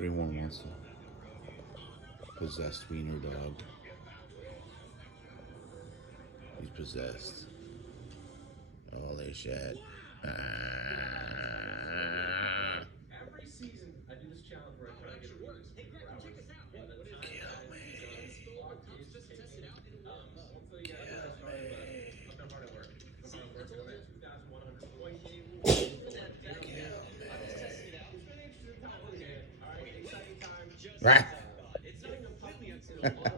Everyone wants to possess Wiener Dog. He's possessed. Holy shit. Every season, I do this challenge where I try to get views. Kill me. Look how hard I work. Look how hard I work. I'm at 2,100 points. All right, exciting time. Ah. It's not even puppy until